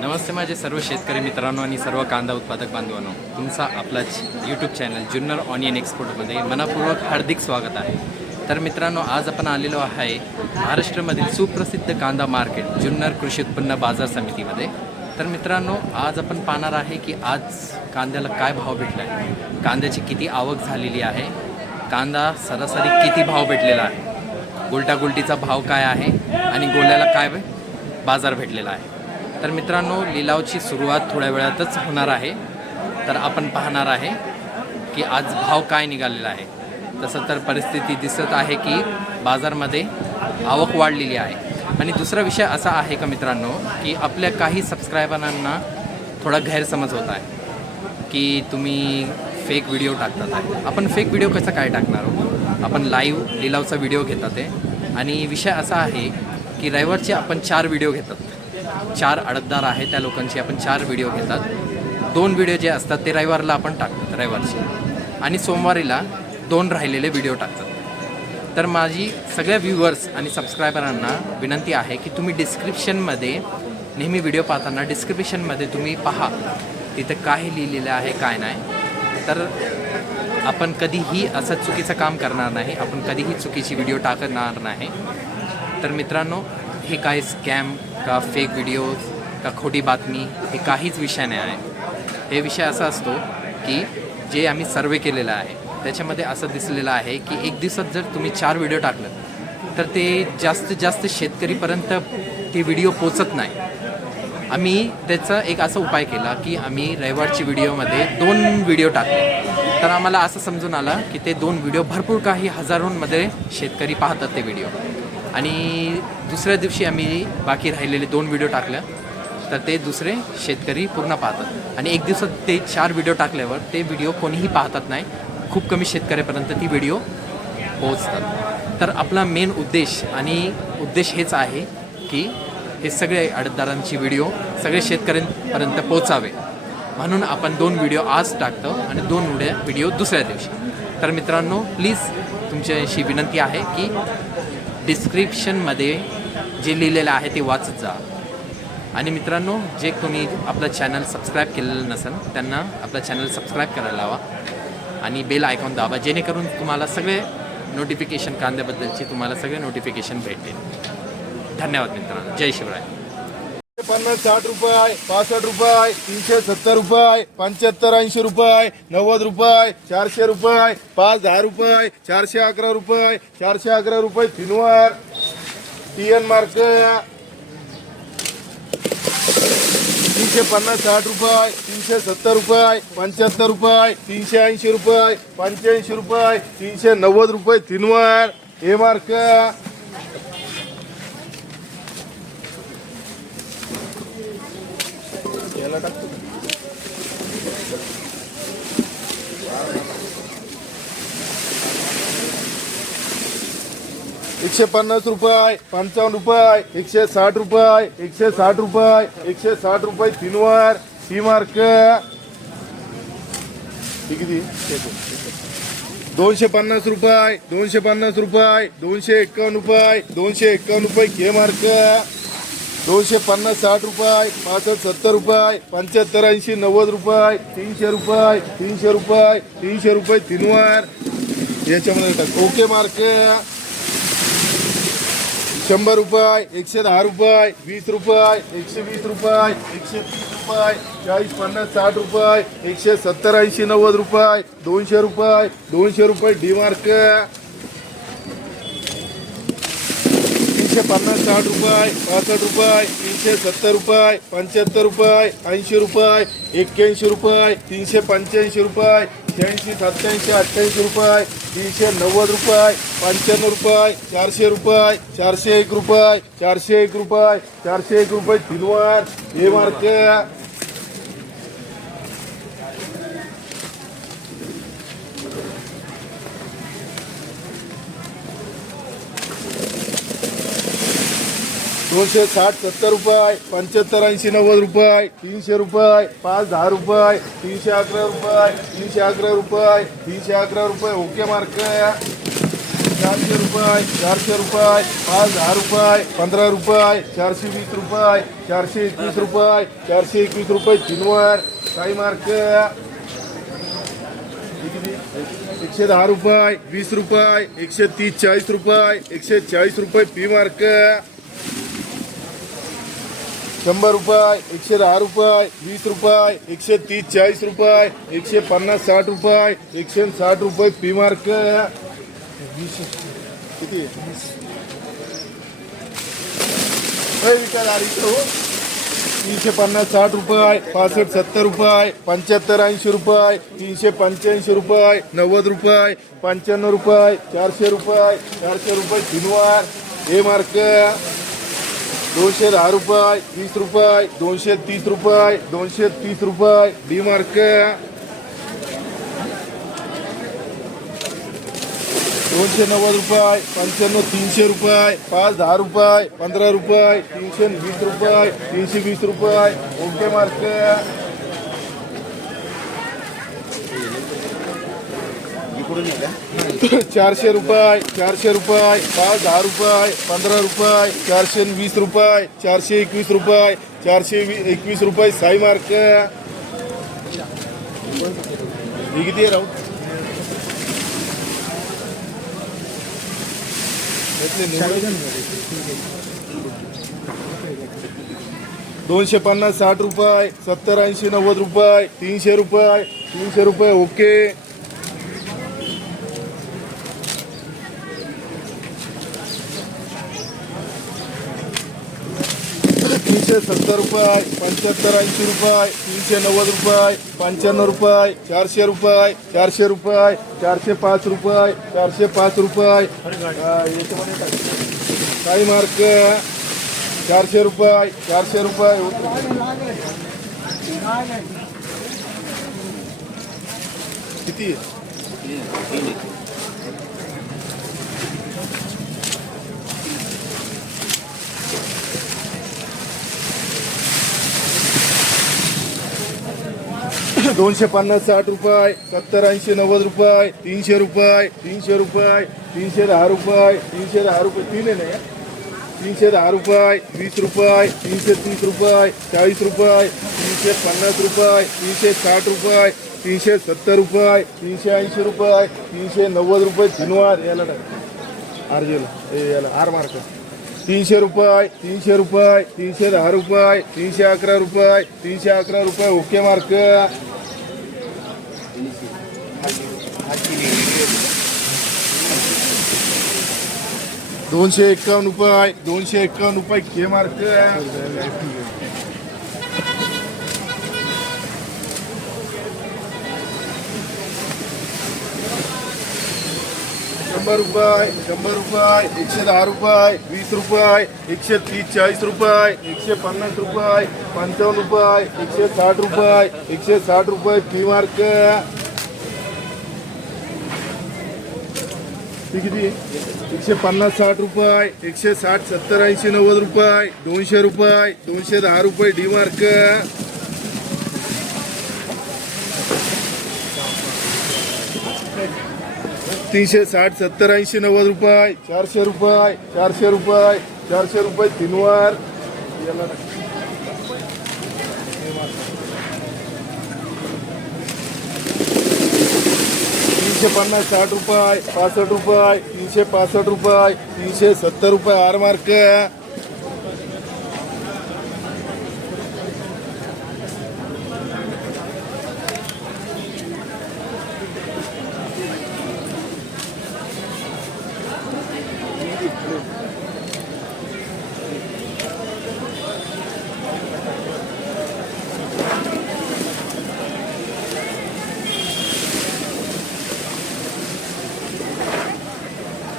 नमस्ते माझे सर्व शेतकरी मित्रांनो आणि सर्व कांदा उत्पादक बांधवांनो. तुमचा आपलाच यूट्यूब चॅनल जुन्नर ऑनियन एक्सपोर्टमध्ये मनापूर्वक हार्दिक स्वागत आहे. तर मित्रांनो आज आपण आलेलो आहे महाराष्ट्रामधील सुप्रसिद्ध कांदा मार्केट जुन्नर कृषी उत्पन्न बाजार समितीमध्ये. तर मित्रांनो आज आपण पाहणार आहे की आज कांद्याला काय भाव भेटला आहे कांद्याची किती आवक झालेली आहे? कांदा सरासरी किती भाव भेटलेला आहे? गुलटागुलटीचा भाव काय आहे? आणि गोल्याला काय बाजार भेटलेला आहे? तर मित्रांनो लिलावची सुरुवात थोड्या वेळातच होणार आहे. तर आपण पाहणार आहे की आज भाव काय निघालेला आहे. तसं तर परिस्थिती दिसत आहे की बाजारमध्ये आवक वाढलेली आहे. आणि दुसरा विषय असा आहे का मित्रांनो की आपल्या काही सबस्क्रायबरांना थोडा गैरसमज होत आहे की तुम्ही फेक व्हिडिओ टाकतात आहे. आपण फेक व्हिडिओ कसा काय टाकणार आहोत आपण लाईव्ह लिलावचा व्हिडिओ घेतात आहे. आणि विषय असा आहे की रविवारचे आपण चार व्हिडिओ घेतात. चार अडतदार आहे त्या लोकांची आपण चार व्हिडिओ घेतात. दोन व्हिडिओ जे असतात ते रविवारला आपण टाकतात रविवारचे. आणि सोमवारीला दोन राहिलेले व्हिडिओ टाकतात. तर माझी सगळ्या व्ह्युअर्स आणि सबस्क्रायबरांना विनंती आहे की तुम्ही डिस्क्रिप्शनमध्ये नेहमी व्हिडिओ पाहताना डिस्क्रिप्शनमध्ये तुम्ही पहा तिथं काय लिहिलेलं आहे काय नाही. तर आपण कधीही असं चुकीचं काम करणार नाही आपण कधीही चुकीची व्हिडिओ टाकणार नाही. तर मित्रांनो हे काय स्कॅम का फेक व्हिडिओज का खोटी बातमी हे काहीच विषय नाही आहे. हे विषय असा असतो की जे आम्ही सर्वे केलेला आहे त्याच्यामध्ये असं दिसलेलं आहे की एक दिवसात जर तुम्ही चार व्हिडिओ टाकलं तर ते जास्तीत जास्त शेतकरीपर्यंत ते व्हिडिओ पोचत नाही. आम्ही त्याचा एक असा उपाय केला की आम्ही रविवारची व्हिडिओमध्ये दोन व्हिडिओ टाकले. तर आम्हाला असं समजून आलं की ते दोन व्हिडिओ भरपूर काही हजारोंमध्ये शेतकरी पाहतात ते व्हिडिओ आणि दुसऱ्या दिवशी आम्ही बाकी राहिलेले दोन व्हिडिओ टाकल्या. तर ते दुसरे शेतकरी पूर्ण पाहतात. आणि एक दिवसात ते चार व्हिडिओ टाकल्यावर ते व्हिडिओ कोणीही पाहतात नाही. खूप कमी शेतकऱ्यापर्यंत ती व्हिडिओ पोहोचतात. तर आपला मेन उद्देश आणि उद्देश हेच आहे की हे सगळे अडतदारांची व्हिडिओ सगळे शेतकऱ्यांपर्यंत पोचावे म्हणून आपण दोन व्हिडिओ आज टाकतो आणि दोन व्हिडिओ व्हिडिओ दुसऱ्या दिवशी. तर मित्रांनो प्लीज तुमच्याशी विनंती आहे की डिस्क्रिप्शनमध्ये जे लिहिलेलं आहे ते वाचत जा. आणि मित्रांनो जे कोणी आपलं चॅनल सबस्क्राईब केलेलं नसेल त्यांना आपलं चॅनल सबस्क्राईब करायला लावा आणि बेल आयकॉन दाबा जेणेकरून तुम्हाला सगळे नोटिफिकेशन कांद्याबद्दलचे तुम्हाला सगळे नोटिफिकेशन भेटतील धन्यवाद मित्रांनो. जय शिवराय. पन्नास साठ रुपये पासष्ट रुपये तीनशे सत्तर रुपये पंच्याहत्तर ऐंशी रुपये नव्वद रुपये चारशे रुपये पाच दहा रुपये चारशे अकरा रुपये चारशे अकरा रुपये फिनवर टी एन मार्क तीनशे पन्नास साठ रुपये तीनशे सत्तर रुपये पंच्याहत्तर रुपये तीनशे ऐंशी रुपये पंच्याऐंशी रुपये तीनशे नव्वद रुपये तीनवर ए मार्क याला टाकतो एकशे पन्नास रुपये पंचावन्न रुपये एकशे साठ रुपये एकशे साठ रुपये एकशे साठ रुपये तीनवर सी मार्क. किती? दोनशे पन्नास रुपये दोनशे पन्नास रुपये दोनशे एक्कावन्न रुपये दोनशे एक्कावन्न रुपये के मार्क. दोनशे पन्नास साठ रुपये पासष्ट सत्तर रुपये पंच्याहत्तर ऐंशी नव्वद रुपये तीनशे रुपये तीनशे रुपये तीनशे रुपये तीनवार. याच्यामध्ये ओके मार्क. शंभर रुपये एकशे दहा रुपये वीस रुपये एकशे वीस रुपये एकशे तीस रुपये चाळीस पन्नास साठ रुपये एकशे सत्तर ऐंशी नव्वद रुपये दोनशे रुपये दोनशे रुपये डी मार्क. तीनशे पन्नास साठ रुपये पासष्ट रुपये तीनशे सत्तर रुपये पंच्याहत्तर रुपये ऐंशी रुपये एक्क्याऐंशी रुपये तीनशे पंच्याऐंशी रुपये शहाऐंशी सत्याऐंशी अठ्ठ्याऐंशी रुपये तीनशे नव्वद रुपये पंच्याण्णव रुपये चारशे रुपये चारशे एक रुपये चारशे एक रुपये चारशे एक रुपये तीनवर हे मार्क दोनशे साठ सत्तर रुपये, पंच्याहत्तर ऐंशी नव्वद रुपये, तीनशे रुपये, पाच दहा रुपये, तीनशे अकरा रुपये, तीनशे अकरा रुपये, तीनशे अकरा रुपये. ओके मार्क चारशे रुपये चारशे रुपये, पाच दहा रुपये, पंधरा रुपये, चारशे वीस रुपये, चारशे एकवीस रुपये, चारशे एकवीस रुपये. तीनवर काही मार्क एकशे दहा रुपये, वीस रुपये, एकशे तीस चाळीस रुपये, एकशे चाळीस रुपये. पी मार्क शंभर रुपये एकशे दहा रुपये वीस रुपये एकशे तीस चाळीस रुपये एकशे पन्नास साठ रुपये एकशे साठ रुपये पी मार्क वीस किती हो. तीनशे पन्नास साठ रुपये पासष्ट सत्तर रुपये पंच्याहत्तर ऐंशी रुपये तीनशे पंच्याऐंशी रुपये नव्वद रुपये पंच्याण्णव रुपये चारशे रुपये चारशे रुपये तीनवार ए मार्क दोनशे दहा रुपये वीस रुपये दोनशे तीस रुपये दोनशे तीस रुपये डी मार्क. दोनशे नव्वद रुपये पंच्याण्णव तीनशे रुपये पाच दहा रुपये पंधरा रुपये तीनशे वीस रुपये तीनशे वीस रुपये. Okay mark. चारशे रुपये चारशे रुपये पाच दहा रुपये पंधरा रुपये चारशे वीस रुपये चारशे एकवीस रुपये चारशे एकवीस रुपये साई मार्क. हे किती आहे राहू दोनशे पन्नास साठ रुपये सत्तर ऐंशी नव्वद रुपये तीनशे रुपये तीनशे रुपये ओके. तीनशे सत्तर रुपये पंच्याहत्तर ऐंशी रुपये तीनशे नव्वद रुपये पंच्याण्णव रुपये चारशे रुपये चारशे रुपये चारशे पाच रुपये चारशे पाच रुपये. काही मार्क चारशे रुपये चारशे रुपये. किती? दोनशे पन्नास साठ रुपये सत्तर ऐंशी नव्वद रुपये तीनशे रुपये तीनशे रुपये तीनशे दहा रुपये तीनशे दहा रुपये तीन आहे ना? तीनशे दहा रुपये वीस रुपये तीनशे तीस रुपये चाळीस रुपये तीनशे पन्नास रुपये तीनशे साठ रुपये तीनशे सत्तर रुपये तीनशे ऐंशी रुपये तीनशे नव्वद रुपये तीनवार याला आर जेला याला आर मार्क तीनशे रुपये तीनशे रुपये तीनशे दहा रुपये तीनशे अकरा रुपये तीनशे अकरा रुपये ओके मार्क दोनशे एक्कावन्न रुपये दोनशे एक्कावन्न रुपये के मार्क शंभर रुपये शंभर रुपये एकशे दहा रुपये वीस रुपये एकशे तीस चाळीस रुपये एकशे पन्नास रुपये पंचावन्न रुपये एकशे साठ रुपये एकशे साठ रुपये फी मार्क ती किती? एकशे पन्नास साठ रुपये एकशे साठ सत्तर ऐंशी नव्वद रुपये दोनशे रुपये दोनशे दहा रुपये डी मार्क. तीनशे साठ सत्तर ऐंशी नव्वद रुपये चारशे रुपये चारशे रुपये चारशे रुपये तीनवार. एकशे तीनशे पन्नास साठ रुपये पासष्ट रुपये तीनशे पासष्ट रुपये तीनशे सत्तर रुपये आर मार्क.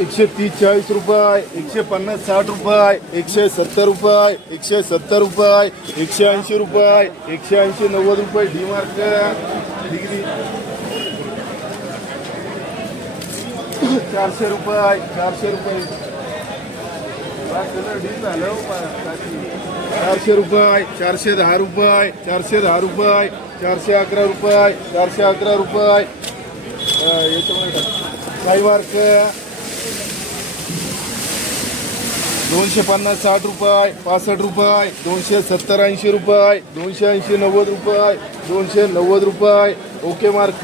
एकशे तीस चाळीस रुपये एकशे पन्नास साठ रुपये एकशे सत्तर रुपये एकशे सत्तर रुपये एकशे ऐंशी रुपये एकशे ऐंशी नव्वद रुपये डी मार्क. डिग्री. चारशे रुपये चारशे रुपये. हो चारशे रुपये चारशे दहा रुपये चारशे दहा रुपये चारशे अकरा रुपये चारशे अकरा रुपये. याच्यामुळे काही मार्क. दोनशे पन्नास साठ रुपये पासष्ट रुपये दोनशे सत्तर ऐंशी रुपये दोनशे ऐंशी नव्वद रुपये दोनशे नव्वद रुपये. Okay mark.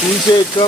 तीनशे एक